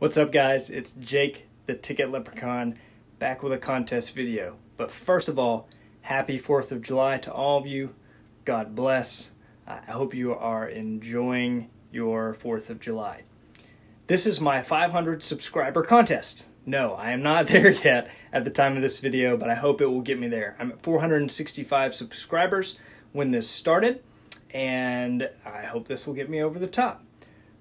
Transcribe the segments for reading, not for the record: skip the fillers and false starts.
What's up, guys? It's Jake, the Ticket Leprechaun, back with a contest video. But first of all, happy 4th of July to all of you. God bless. I hope you are enjoying your 4th of July. This is my 500 subscriber contest. No, I am not there yet at the time of this video, but I hope it will get me there. I'm at 465 subscribers when this started, and I hope this will get me over the top.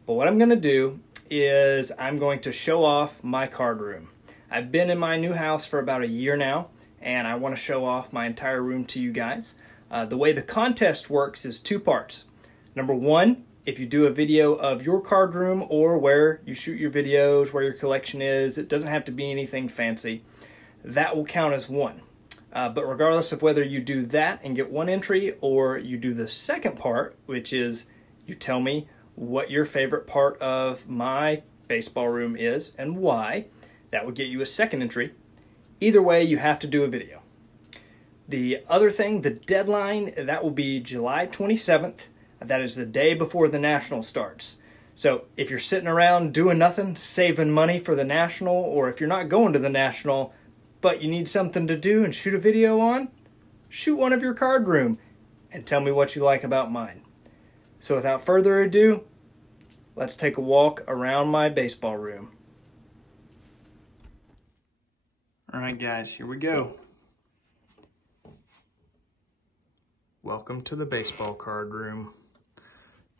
But what I'm going to do is I'm going to show off my card room. I've been in my new house for about a year now, and I want to show off my entire room to you guys. The way the contest works is two parts. Number one, if you do a video of your card room or where you shoot your videos, where your collection is, it doesn't have to be anything fancy, that will count as one. But regardless of whether you do that and get one entry, or you do the second part, which is you tell me what your favorite part of my baseball room is and why, that would get you a second entry. Either way, you have to do a video. The other thing, the deadline, that will be July 27th. That is the day before the National starts. So if you're sitting around doing nothing, saving money for the National, or if you're not going to the National, but you need something to do and shoot a video on, shoot one of your card room and tell me what you like about mine. So without further ado, let's take a walk around my baseball room. All right, guys, here we go. Welcome to the baseball card room.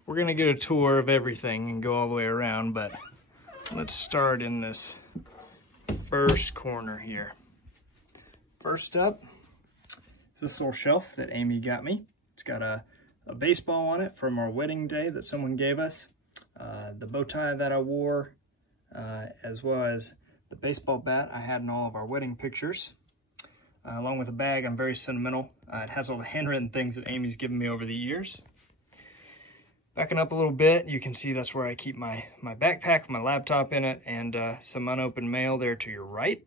We're gonna get a tour of everything and go all the way around, but let's start in this first corner here. First up is this little shelf that Amy got me. It's got a baseball on it from our wedding day that someone gave us, the bow tie that I wore, as well as the baseball bat I had in all of our wedding pictures, along with a bag. I'm very sentimental. It has all the handwritten things that Amy's given me over the years. Backing up a little bit, you can see that's where I keep my backpack, my laptop in it, and some unopened mail there to your right.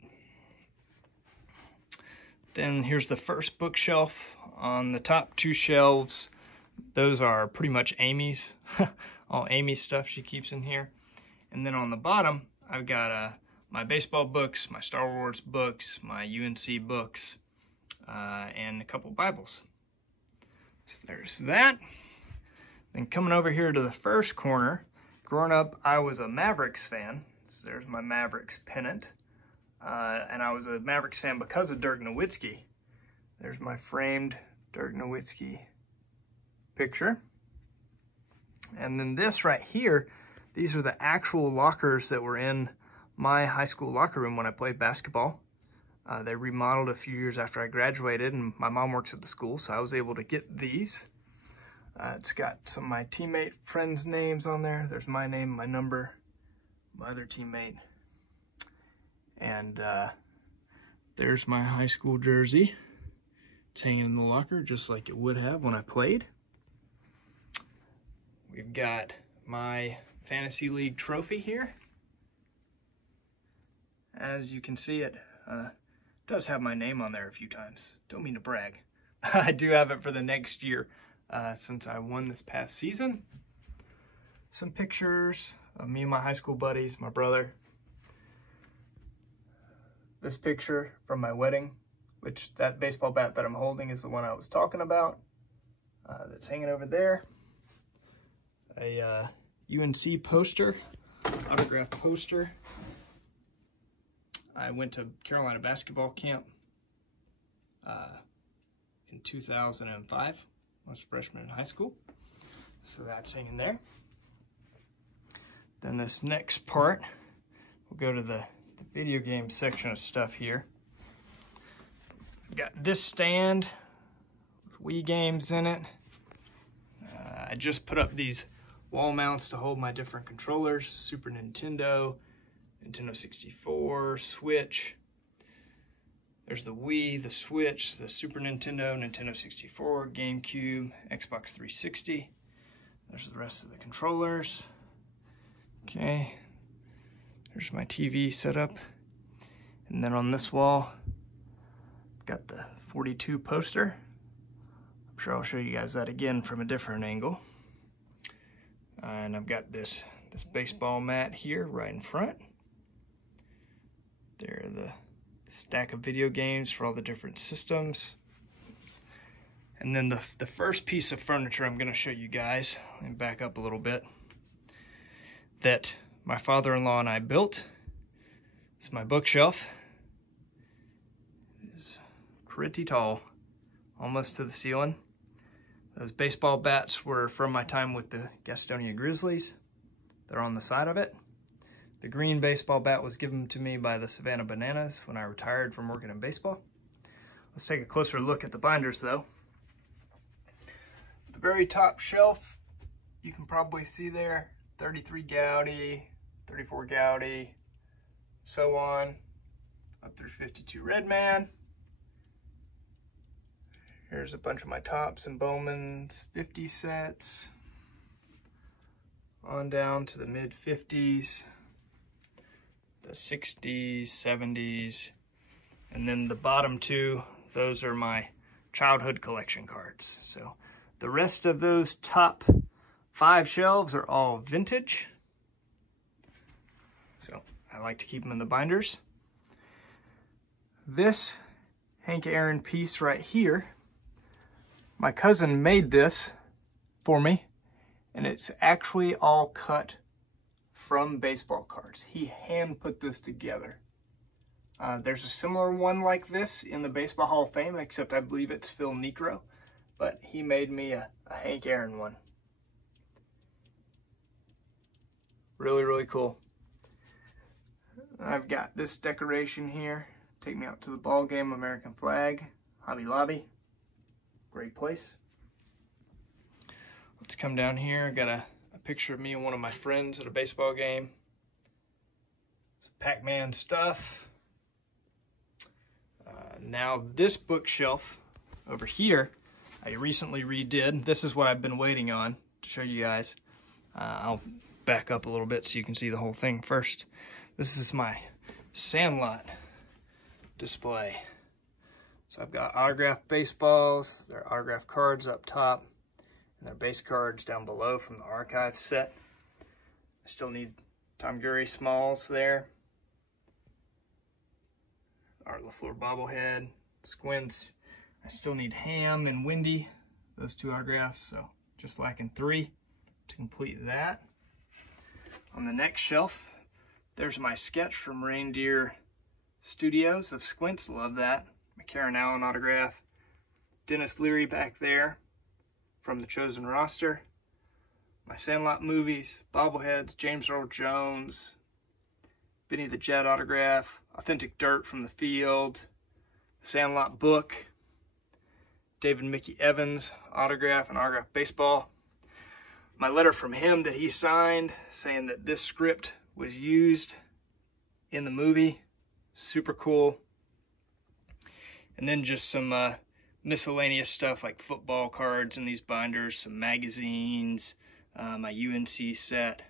Then here's the first bookshelf. On the top two shelves, those are pretty much Amy's, all Amy's stuff she keeps in here. And then on the bottom, I've got my baseball books, my Star Wars books, my UNC books, and a couple Bibles. So there's that. Then coming over here to the first corner, growing up, I was a Mavericks fan. So there's my Mavericks pennant. And I was a Mavericks fan because of Dirk Nowitzki. There's my framed Dirk Nowitzki picture. And then this right here, these are the actual lockers that were in my high school locker room when I played basketball. They remodeled a few years after I graduated, and my mom works at the school, so I was able to get these. It's got some of my teammate friends' names on there. There's my name, my number, my other teammate. And there's my high school jersey. It's hanging in the locker just like it would have when I played. We've got my Fantasy League trophy here. As you can see, it does have my name on there a few times. Don't mean to brag. I do have it for the next year since I won this past season. Some pictures of me and my high school buddies, my brother. This picture from my wedding, which that baseball bat that I'm holding is the one I was talking about. That's hanging over there. A UNC poster, autographed poster. I went to Carolina basketball camp in 2005. I was a freshman in high school. So that's hanging there. Then this next part, we'll go to the video game section of stuff here. I've got this stand with Wii games in it. I just put up these wall mounts to hold my different controllers: Super Nintendo, Nintendo 64, Switch. There's the Wii, the Switch, the Super Nintendo, Nintendo 64, GameCube, Xbox 360. There's the rest of the controllers. Okay. There's my TV set up. And then on this wall, I've got the 42 poster. I'm sure I'll show you guys that again from a different angle. And I've got this baseball mat here right in front. There are the stack of video games for all the different systems. And then the first piece of furniture I'm going to show you guys, let me back up a little bit, that my father-in-law and I built. It's my bookshelf. It is pretty tall, almost to the ceiling. Those baseball bats were from my time with the Gastonia Grizzlies. They're on the side of it. The green baseball bat was given to me by the Savannah Bananas when I retired from working in baseball. Let's take a closer look at the binders though. The very top shelf, you can probably see there, 33 Gaudy, 34 Gaudy, so on, up through 52 Redman. Here's a bunch of my Topps and Bowman's 50 sets, on down to the mid 50s, the 60s, 70s, and then the bottom two, those are my childhood collection cards. So the rest of those top 5 shelves are all vintage. So I like to keep them in the binders. This Hank Aaron piece right here, my cousin made this for me, and it's actually all cut from baseball cards. He hand put this together. There's a similar one like this in the Baseball Hall of Fame, except I believe it's Phil Niekro, but he made me a Hank Aaron one. Really, really cool. I've got this decoration here. Take me out to the ball game, American flag, Hobby Lobby. Great place. Let's come down here. I got a picture of me and one of my friends at a baseball game. Some Pac-Man stuff. Now this bookshelf over here, I recently redid. This is what I've been waiting on to show you guys. I'll back up a little bit so you can see the whole thing first. This is my Sandlot Display. So I've got autographed baseballs, there are autographed cards up top, and there are base cards down below from the archive set. I still need Tom Gurry Smalls there. Art LaFleur bobblehead, Squints. I still need Ham and Windy, those 2 autographs, so just lacking 3 to complete that. On the next shelf, there's my sketch from Reindeer Studios of Squints, love that. My Karen Allen autograph. Dennis Leary back there from the Chosen Roster. My Sandlot movies, bobbleheads, James Earl Jones, Benny the Jet autograph, Authentic Dirt from the Field, the Sandlot book, David Mickey Evans autograph and autograph baseball. My letter from him that he signed saying that this script was used in the movie. Super cool. And then just some miscellaneous stuff like football cards in these binders, some magazines, my UNC set,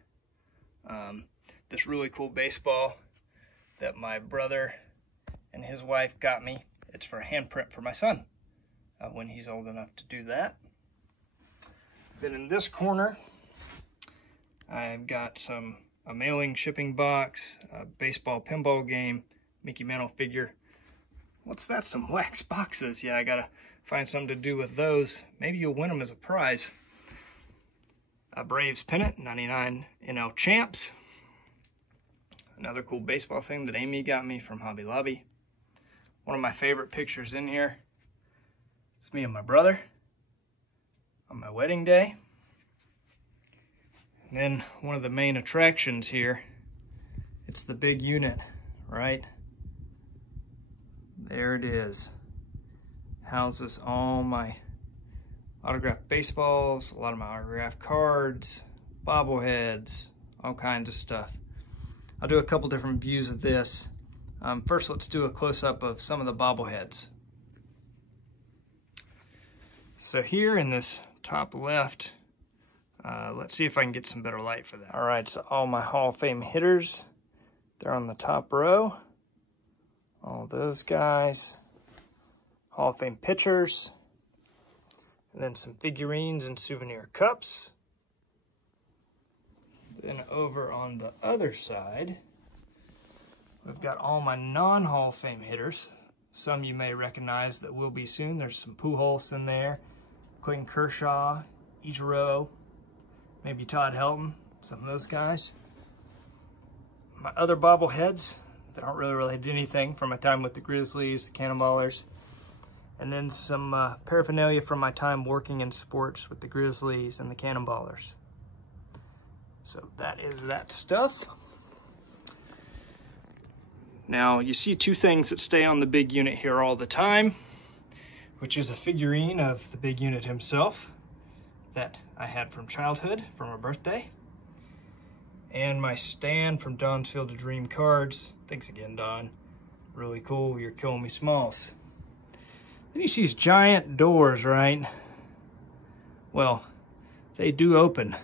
this really cool baseball that my brother and his wife got me. It's for a handprint for my son when he's old enough to do that. Then in this corner, I've got a mailing shipping box, a baseball pinball game, Mickey Mantle figure. What's that? Some wax boxes. Yeah, I gotta find something to do with those. Maybe you'll win them as a prize. A Braves pennant, 99 NL Champs. Another cool baseball thing that Amy got me from Hobby Lobby. One of my favorite pictures in here. It's me and my brother on my wedding day. And then one of the main attractions here, it's the big unit, right? There it is. Houses all my autographed baseballs, a lot of my autographed cards, bobbleheads, all kinds of stuff. I'll do a couple different views of this. First, let's do a close-up of some of the bobbleheads. So here in this top left, let's see if I can get some better light for that. All right, so all my Hall of Fame hitters, they're on the top row. All those guys. Hall of Fame pitchers. And then some figurines and souvenir cups. Then over on the other side, We've got all my non-Hall of Fame hitters. Some you may recognize that will be soon. There's some Pujols in there, Clayton Kershaw, Ichiro, maybe Todd Helton, some of those guys. My other bobbleheads that aren't really related to anything from my time with the Grizzlies, the Cannonballers, and then some paraphernalia from my time working in sports with the Grizzlies and the Cannonballers. So that is that stuff. Now you see two things that stay on the big unit here all the time, which is a figurine of the big unit himself that I had from childhood, from my birthday, and my stand from Don's Field of Dream cards. Thanks again, Don. Really cool. You're killing me, Smalls. Then you see these giant doors, right? Well, they do open.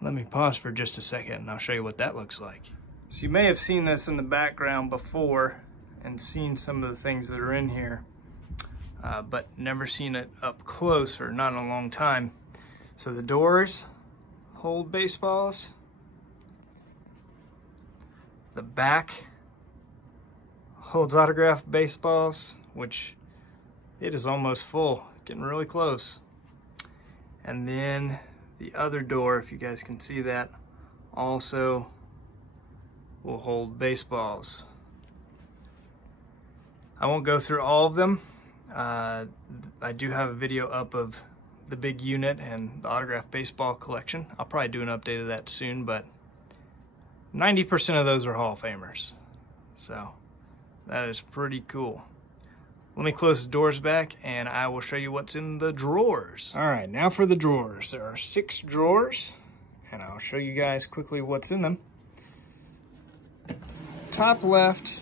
Let me pause for just a second and I'll show you what that looks like. So you may have seen this in the background before and seen some of the things that are in here, but never seen it up close, or not in a long time. So the doors hold baseballs. The back holds autographed baseballs, which it is almost full, getting really close. And then the other door, if you guys can see that, also will hold baseballs. I won't go through all of them. I do have a video up of the big unit and the autographed baseball collection. I'll probably do an update of that soon, but 90% of those are Hall of Famers. So that is pretty cool. Let me close the doors back and I will show you what's in the drawers. All right, now for the drawers. There are 6 drawers and I'll show you guys quickly what's in them. Top left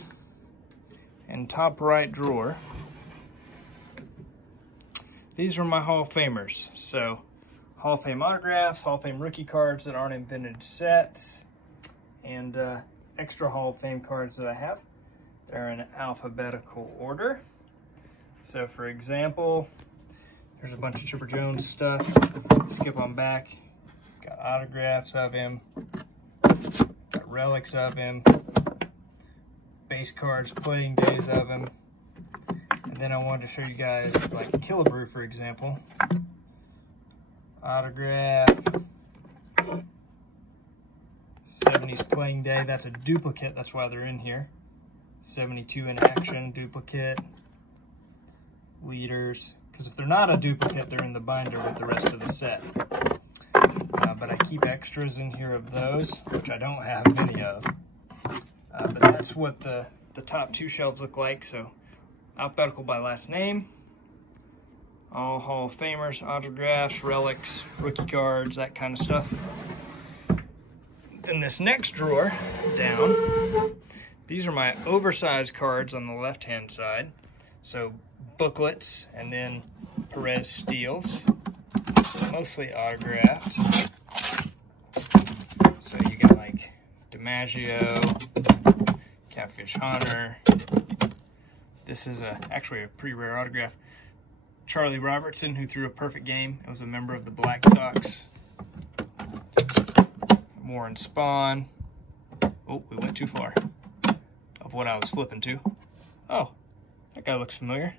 and top right drawer. These are my Hall of Famers. So Hall of Fame autographs, Hall of Fame rookie cards that aren't in vintage sets, and extra Hall of Fame cards that I have. They're in alphabetical order. So for example, there's a bunch of Chipper Jones stuff. Skip on back. Got autographs of him. Got relics of him. Base cards, playing days of him. And then I wanted to show you guys, like Killebrew, for example. Autograph. 70s playing day. That's a duplicate. That's why they're in here. 72 in action, duplicate. Leaders. Because if they're not a duplicate, they're in the binder with the rest of the set. But I keep extras in here of those, which I don't have many of. But that's what the top 2 shelves look like. So alphabetical by last name, all Hall of Famers, autographs, relics, rookie cards, that kind of stuff. Then this next drawer down, these are my oversized cards on the left hand side. So booklets, and then Perez steals, mostly autographed. So you got like DiMaggio, Catfish Hunter. This is actually a pretty rare autograph. Charlie Robertson, who threw a perfect game. It was a member of the Black Sox. Warren Spahn. Oh, we went too far of what I was flipping to. Oh, that guy looks familiar.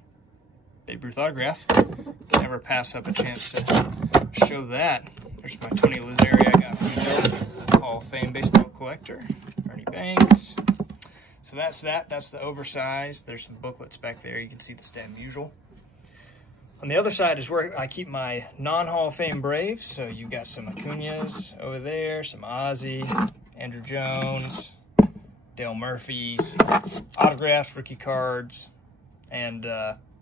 Babe Ruth autograph. Never pass up a chance to show that. There's my Tony Lazzeri I got from Hall of Fame baseball collector. Ernie Banks. So that's that. That's the oversized. There's some booklets back there. You can see the stand usual. On the other side is where I keep my non-Hall of Fame Braves. So you got some Acuñas over there, some Ozzie, Andrew Jones, Dale Murphy's, autographs, rookie cards, and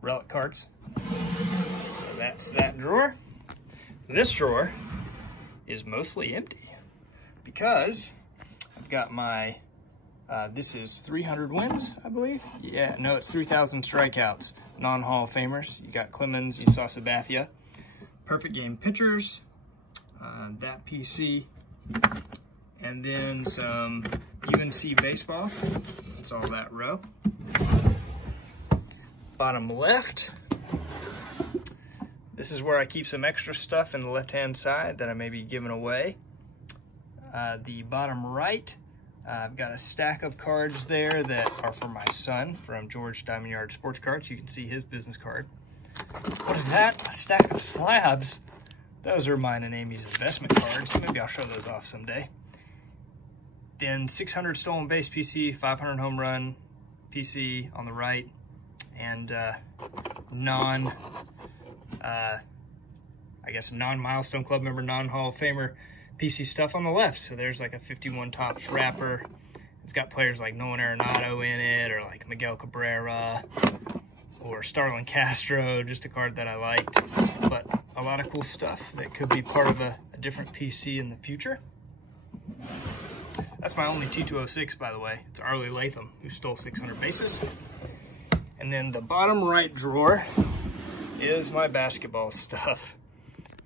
relic cards. So that's that drawer. This drawer is mostly empty because I've got my, this is 300 wins, I believe. Yeah, no, it's 3,000 strikeouts. Non-Hall of Famers. You got Clemens, you saw Sabathia. Perfect game pitchers, that PC, and then some UNC baseball. That's all that row. Bottom left, this is where I keep some extra stuff in the left-hand side that I may be giving away. The bottom right, I've got a stack of cards there that are for my son from George Diamond Yard Sports Cards. You can see his business card. What is that? A stack of slabs. Those are mine and Amy's investment cards. Maybe I'll show those off someday. Then 600 stolen base PC, 500 home run PC on the right, and I guess non-milestone club member, non-Hall of Famer PC stuff on the left. So there's like a 51 Topps wrapper. It's got players like Nolan Arenado in it, or like Miguel Cabrera, or Starlin Castro, just a card that I liked. But a lot of cool stuff that could be part of a different PC in the future. That's my only T206, by the way. It's Arlie Latham, who stole 600 bases. And then the bottom right drawer is my basketball stuff.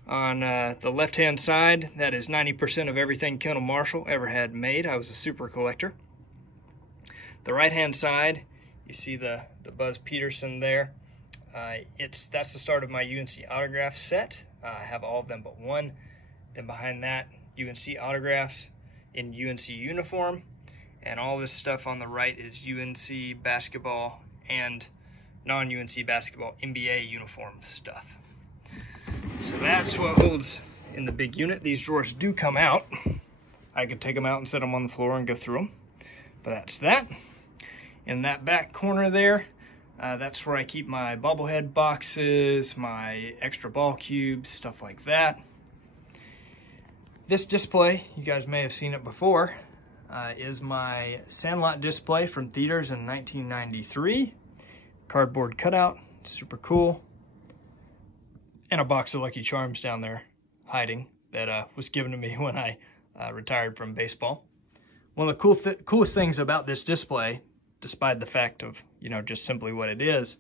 On the left-hand side, that is 90% of everything Kendall Marshall ever had made. I was a super collector. The right-hand side, you see the Buzz Peterson there. That's the start of my UNC autograph set. I have all of them but one. Then behind that, UNC autographs in UNC uniform. And all this stuff on the right is UNC basketball and non-UNC basketball NBA uniform stuff. So that's what holds in the big unit. These drawers do come out. I could take them out and set them on the floor and go through them. But that's that. In that back corner there, that's where I keep my bobblehead boxes, my extra ball cubes, stuff like that. This display, you guys may have seen it before, is my Sandlot Display from theaters in 1993. Cardboard cutout, super cool. And a box of Lucky Charms down there hiding that was given to me when I retired from baseball. One of the coolest things about this display, despite the fact of, just simply what it is,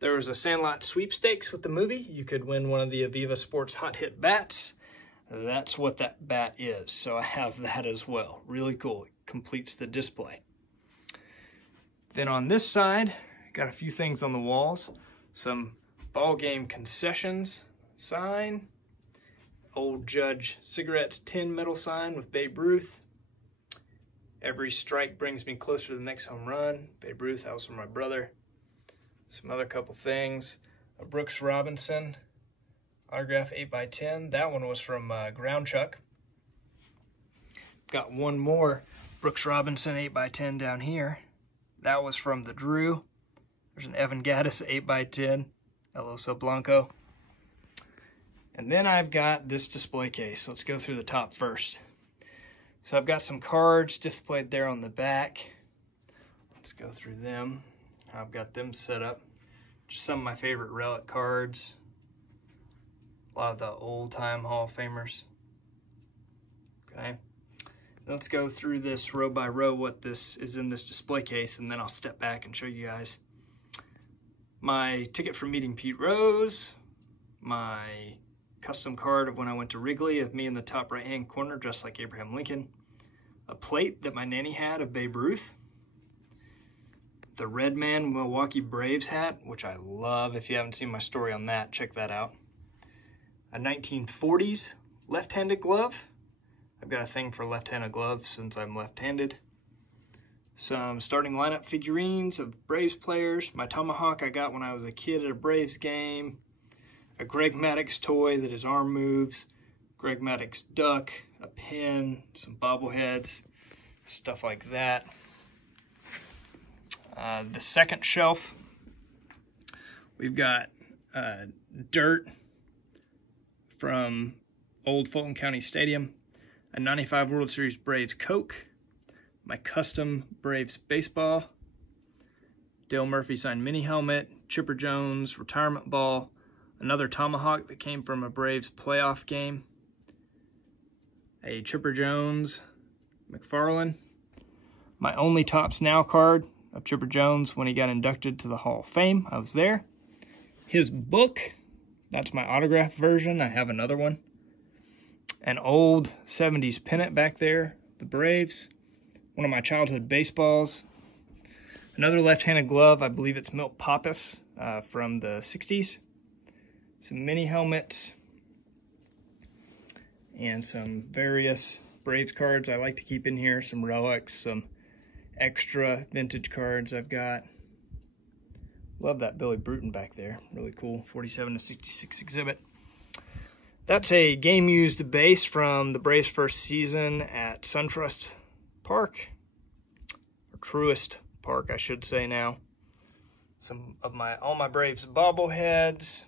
there was a Sandlot sweepstakes with the movie. You could win one of the Aviva Sports Hot Hit bats. That's what that bat is. So I have that as well. Really cool. It completes the display. Then on this side, got a few things on the walls. Some ball game concessions sign, old Judge Cigarettes tin metal sign with Babe Ruth. Every strike brings me closer to the next home run. Babe Ruth, that was from my brother. Some other couple things. A Brooks Robinson autograph 8x10. That one was from Ground Chuck. Got one more Brooks Robinson 8x10 down here. That was from the Drew. There's an Evan Gattis 8x10. El Oso Blanco. And then I've got this display case. Let's go through the top first. So I've got some cards displayed there on the back. Let's go through them. I've got them set up. Just some of my favorite relic cards. A lot of the old-time Hall of Famers. Okay. Let's go through this row by row what this is in this display case, and then I'll step back and show you guys. My ticket for meeting Pete Rose, my custom card of when I went to Wrigley of me in the top right-hand corner, dressed like Abraham Lincoln, a plate that my nanny had of Babe Ruth, the Red Man Milwaukee Braves hat, which I love. If you haven't seen my story on that, check that out. A 1940s left-handed glove. I've got a thing for left-handed gloves since I'm left-handed. Some starting lineup figurines of Braves players. My tomahawk I got when I was a kid at a Braves game. A Greg Maddux toy that his arm moves. Greg Maddux duck, a pin, some bobbleheads, stuff like that. The second shelf, we've got dirt from old Fulton County Stadium, a 95 World Series Braves Coke, my custom Braves baseball, Dale Murphy signed mini helmet, Chipper Jones retirement ball, another tomahawk that came from a Braves playoff game, a Chipper Jones McFarlane, my only Topps Now card of Chipper Jones when he got inducted to the Hall of Fame. I was there. His book, that's my autograph version. I have another one. An old 70s pennant back there, the Braves. One of my childhood baseballs. Another left-handed glove, I believe it's Milt Pappas from the 60s. Some mini helmets. And some various Braves cards I like to keep in here, some relics, some extra vintage cards I've got. Love that Billy Bruton back there, really cool, 47 to 66 exhibit. That's a game-used base from the Braves' first season at SunTrust Park, or Truist Park, I should say now. Some of all my Braves bobbleheads,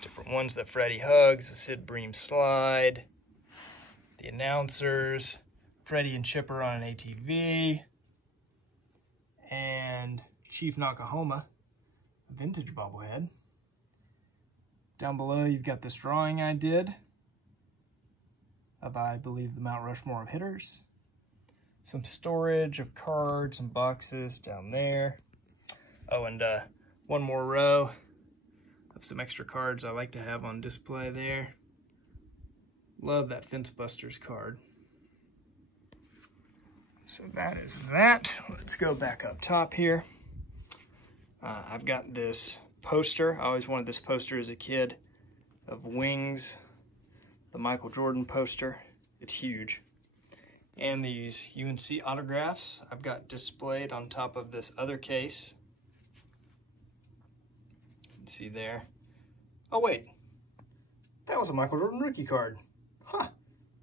different ones that Freddie hugs, the Sid Bream slide, the announcers, Freddie and Chipper on an ATV, and Chief Nakahoma, a vintage bobblehead. Down below, you've got this drawing I did of, I believe, the Mount Rushmore of hitters. Some storage of cards and boxes down there. Oh, and one more row of some extra cards I like to have on display there. Love that Fence Busters card. So that is that. Let's go back up top here. I've got this poster. I always wanted this poster as a kid of Wings, the Michael Jordan poster. It's huge. And these UNC autographs I've got displayed on top of this other case. See there. Oh wait, that was a Michael Jordan rookie card. Huh,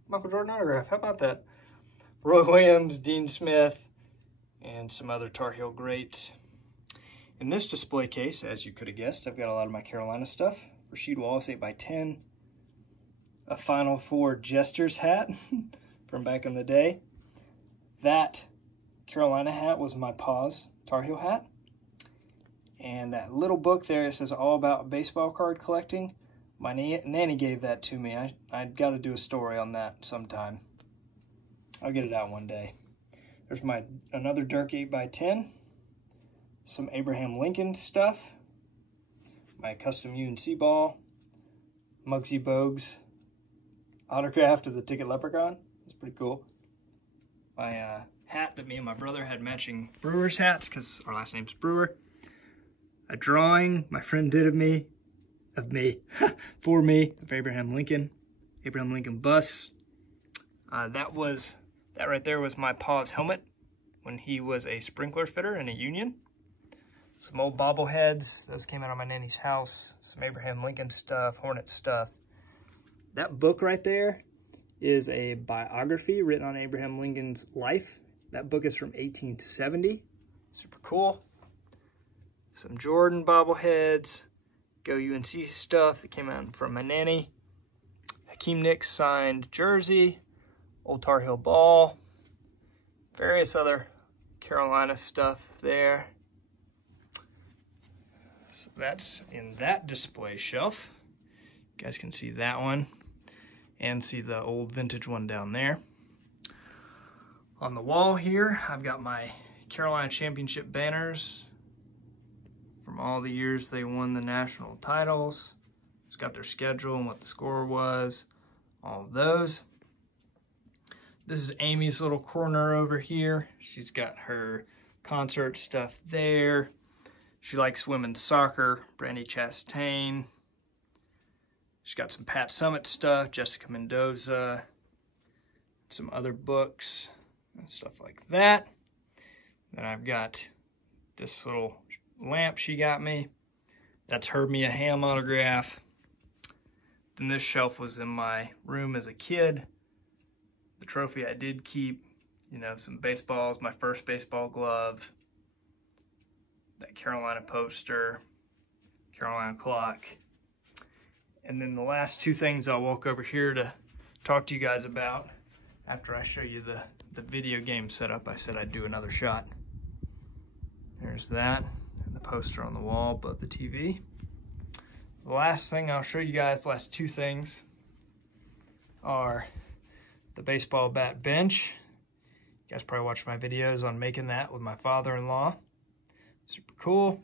Michael Jordan autograph, how about that? Roy Williams, Dean Smith, and some other Tar Heel greats. In this display case, as you could have guessed, I've got a lot of my Carolina stuff. Rasheed Wallace 8x10, a Final Four Jesters hat from back in the day. That Carolina hat was my pa's Tar Heel hat. And that little book there, it says all about baseball card collecting. My nanny gave that to me. I've got to do a story on that sometime. I'll get it out one day. There's another Dirk 8x10. Some Abraham Lincoln stuff. My custom UNC ball. Muggsy Bogues autograph to the Ticket Leprechaun. It's pretty cool. My hat that me and my brother had matching Brewers hats because our last name's Brewer. A drawing my friend did of me, for me, of Abraham Lincoln bus. That right there was my pa's helmet when he was a sprinkler fitter in a union. Some old bobbleheads, those came out of my nanny's house. Some Abraham Lincoln stuff, Hornet stuff. That book right there is a biography written on Abraham Lincoln's life. That book is from 1870, super cool. Some Jordan bobbleheads, Go UNC stuff that came out from my nanny. Hakeem Nicks signed jersey, old Tar Heel ball, various other Carolina stuff there. So that's in that display shelf. You guys can see that one and see the old vintage one down there. On the wall here, I've got my Carolina Championship banners from all the years they won the national titles. It's got their schedule and what the score was, all of those. This is Amy's little corner over here. She's got her concert stuff there. She likes women's soccer, Brandy Chastain. She's got some Pat Summitt stuff, Jessica Mendoza, some other books and stuff like that. Then I've got this little lamp she got me. That's her Mia Hamm autograph. Then this shelf was in my room as a kid. The trophy I did keep, you know, some baseballs, my first baseball glove, that Carolina poster, Carolina clock. And then the last two things I'll walk over here to talk to you guys about after I show you the video game setup. I said I'd do another shot. There's that. The poster on the wall above the TV. The last thing I'll show you guys, the last two things, are the baseball bat bench. You guys probably watched my videos on making that with my father-in-law. Super cool.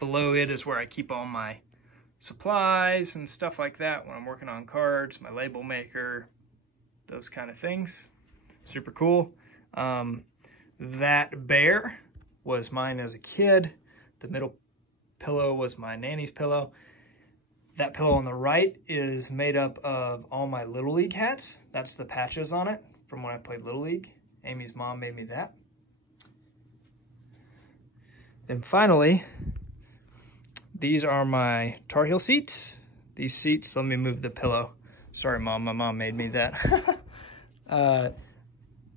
Below it is where I keep all my supplies and stuff like that when I'm working on cards, my label maker, those kind of things. Super cool. That bear was mine as a kid. The middle pillow was my nanny's pillow. That pillow on the right is made up of all my Little League hats. That's the patches on it from when I played Little League. Amy's mom made me that. Then finally, these are my Tar Heel seats. These seats, let me move the pillow. Sorry, Mom, my mom made me that.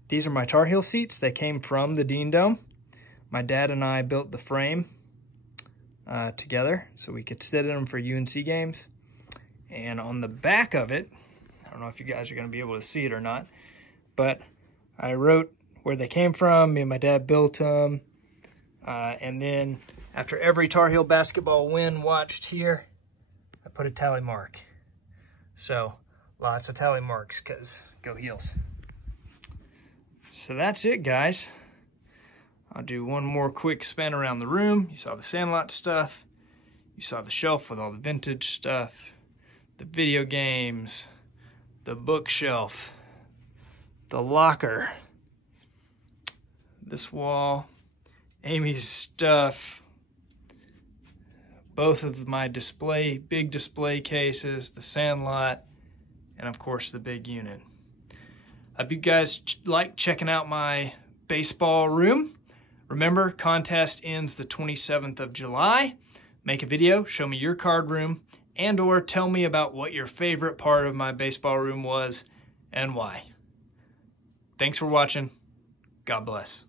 These are my Tar Heel seats. They came from the Dean Dome. My dad and I built the frame together so we could sit in them for UNC games. And on the back of it, I don't know if you guys are going to be able to see it or not, but I wrote where they came from. Me and my dad built them. And then after every Tar Heel basketball win watched here, I put a tally mark. So lots of tally marks because go Heels. So that's it, guys. I'll do one more quick spin around the room. You saw the Sandlot stuff. You saw the shelf with all the vintage stuff, the video games, the bookshelf, the locker, this wall, Amy's stuff, both of my big display cases, the Sandlot, and of course the big unit. I hope you guys like checking out my baseball room. Remember, contest ends the 27th of July. Make a video, show me your card room, and or tell me about what your favorite part of my baseball room was and why. Thanks for watching. God bless.